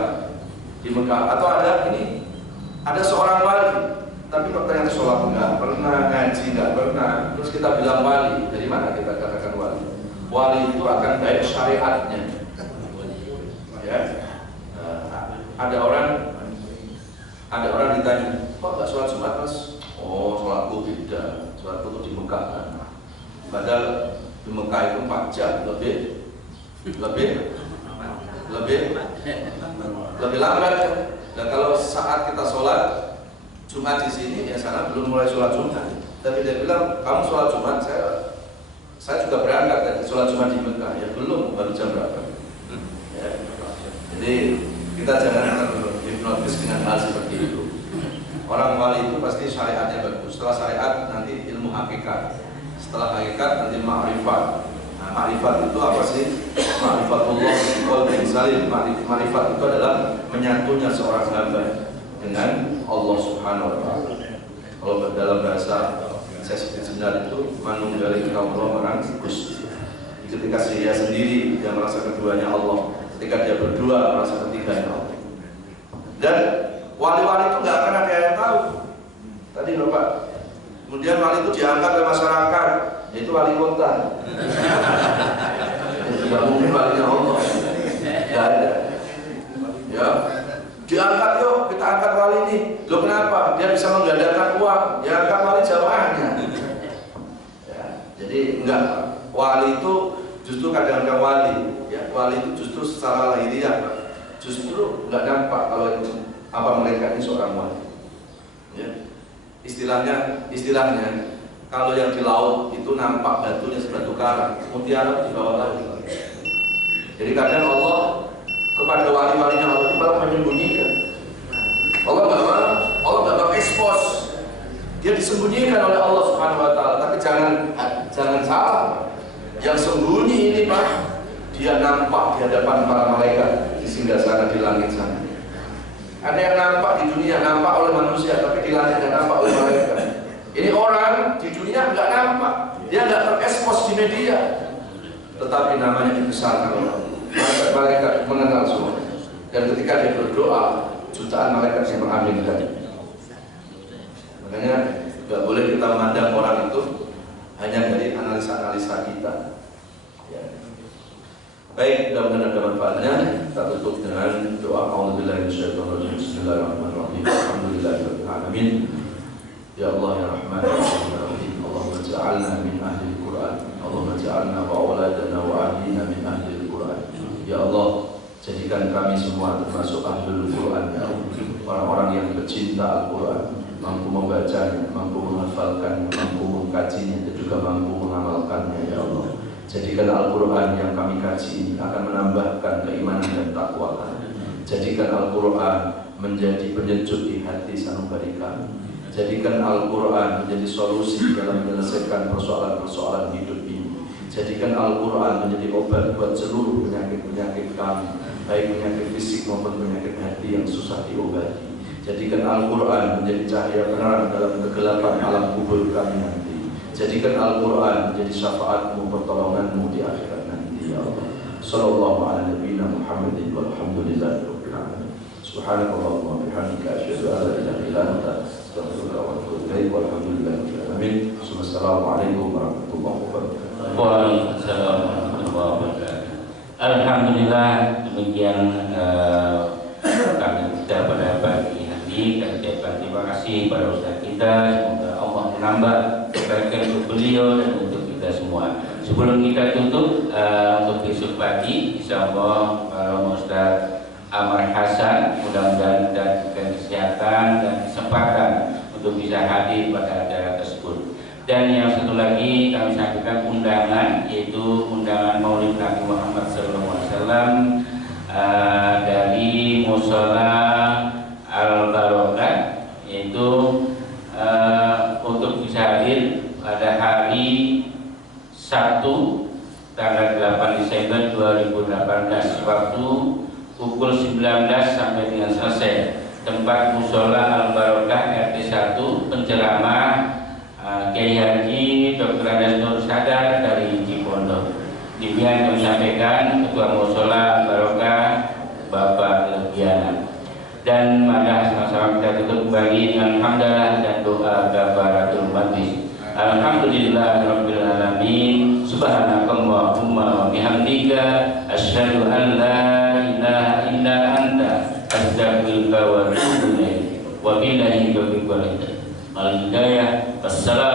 Di Mekah. Atau ada seorang wali, tapi kok ternyata sholat enggak pernah, ngaji enggak pernah. Terus kita bilang wali, dari mana kita katakan wali? Wali itu akan baik syariatnya. Ya. Ada orang ditanya, kok nggak sholat Jumat mas? Oh, sholatku beda, sholatku tuh di Mekah kan. Padahal di Mekah itu 4 jam lebih lambat kan. Dan kalau saat kita sholat Jumat di sini, ya sana belum mulai sholat Jumat. Tapi dia bilang, kamu sholat Jumat, saya juga berangkat tadi sholat Jumat di Mekah. Ya belum, baru jam berapa? Ya. Jadi kita jangan terhipnotis dengan hal seperti itu. Orang wali itu pasti syariatnya bagus. Setelah syariat nanti ilmu hakikat. Setelah hakikat nanti ma'rifat. Nah, ma'rifat itu apa sih? Ma'rifatullah biqalbin salim. Ma'rifat itu adalah menyatunya seorang hamba dengan Allah Subhanahu wa taala. Kalau dalam bahasa sesi sebenarnya itu manunggaling Allah marang Gusti. Ketika dia sendiri dia merasa keduanya Allah, ketika dia berdua merasa ketiganya Allah. Dan wali-wali itu nggak akan ada yang tahu. Tadi Bapak, kemudian wali itu diangkat oleh masyarakat, yaitu wali kota. Tidak mungkin walinya Allah. Tidak ada. Ya, diangkat yuk, kita angkat wali ini. Loh kenapa? Dia bisa menggandakan uang. Diangkat wali jamaahnya. Ya, jadi enggak. Wali itu justru kadang-kadang wali. Ya, wali itu justru secara lahiriah. Justru nggak nampak kalau apa mereka ini seorang wali. Ya. Istilahnya kalau yang di laut itu nampak batunya sebatu karang, mutiara di bawah laut. Jadi kadang Allah kepada wali-walinya Allah itu malah menyembunyikan. Allah nggak mau expose. Dia disembunyikan oleh Allah Subhanahu wa taala. Tapi jangan salah. Yang sembunyi ini Pak, dia nampak di hadapan para malaikat di singgasana di langit sana. Ada yang nampak di dunia, nampak oleh manusia, tapi di langit tidak nampak oleh malaikat. Ini orang di dunia nggak nampak, dia nggak terekspos di media, tetapi namanya dibesarkan oleh Allah. Malaikat mengenal semua. Dan ketika dia berdoa, jutaan malaikat yang mengaminkan. Makanya nggak boleh kita memandang orang itu hanya dari analisa-analisa kita. Ya. Baik, mudah-mudahan ada manfaatnya. Kita tutup dengan doa A'udzubillahi minasyaitonir rajim. Bismillahirrahmanirrahim. Alhamdulillahirabbil alamin. Ya Allah ya Rahman ya Rahim. Allahumma ja'alna min ahli al-Qur'an. Allahumma ja'alna wa auladana wa ahlina min ahli al-Qur'an. Ya Allah, jadikan kami semua termasuk ahlul Qur'an, ya Allah. Orang-orang yang pecinta Al-Qur'an, mampu membacanya, mampu menghafalkannya, mampu mengkajinya, dan juga mampu mengamalkannya, ya Allah. Jadikan Al-Quran yang kami kaji ini akan menambahkan keimanan dan takwa kami. Jadikan Al-Quran menjadi penyejuk di hati sanubari kami. Jadikan Al-Quran menjadi solusi dalam menyelesaikan persoalan-persoalan hidup ini. Jadikan Al-Quran menjadi obat buat seluruh penyakit-penyakit kami, baik penyakit fisik maupun penyakit hati yang susah diobati. Jadikan Al-Quran menjadi cahaya penerang dalam kegelapan alam kubur kami nanti. Jadikan Al-Quran menjadi syafaatmu, pertolonganmu di akhirat nanti ya Allah. Sallallahu ala nabiyina Muhammadin walhamdulillahi rabbil alamin. Subhanakallahumma wa bihamdika asyhadu an la ilaha illa anta astaghfiruka wa atubu ilaik. Walhamdulillahi rabbil alamin. Wassalamualaikum warahmatullahi wabarakatuh. Waalaikumsalam warahmatullahi wabarakatuh. Alhamdulillah, demikian kami kita pada pagi hari. Kami ucapkan terima kasih pada Ustaz kita. Semoga Allah menambah kebaikan untuk beliau dan untuk kita semua. Sebelum kita tutup untuk besok pagi, insyaallah Ustaz Amar Hasan mudah-mudahan diberikan kesehatan dan kesempatan untuk bisa hadir pada acara tersebut. Dan yang satu lagi kami sampaikan undangan, yaitu undangan Maulid Nabi Muhammad SAW dari Mushola Al-Barokah, yaitu untuk bisa hadir pada hari Sabtu tanggal 8 Desember 2018 waktu pukul 19 sampai dengan selesai. Tempat Mushola Al-Barokah RT 1, penceramah Kiai Haji Dr. Andes Nur Sadar dari Cipondo. Demikian kami sampaikan Ketua Mushola Barokah Bapak Legiana. Dan mari sama-sama kita tutup kembali dengan hamdalah dan doa kafaratul majlis. Alhamdulillahirabbil alamin. Subhanakallahumma wa bihamdika asyhadu an la ilaha illa anta astaghfiruka wa atubu ilaik. Wa billahi taufiq wal hidayah. Al-hidayah. Wassalam.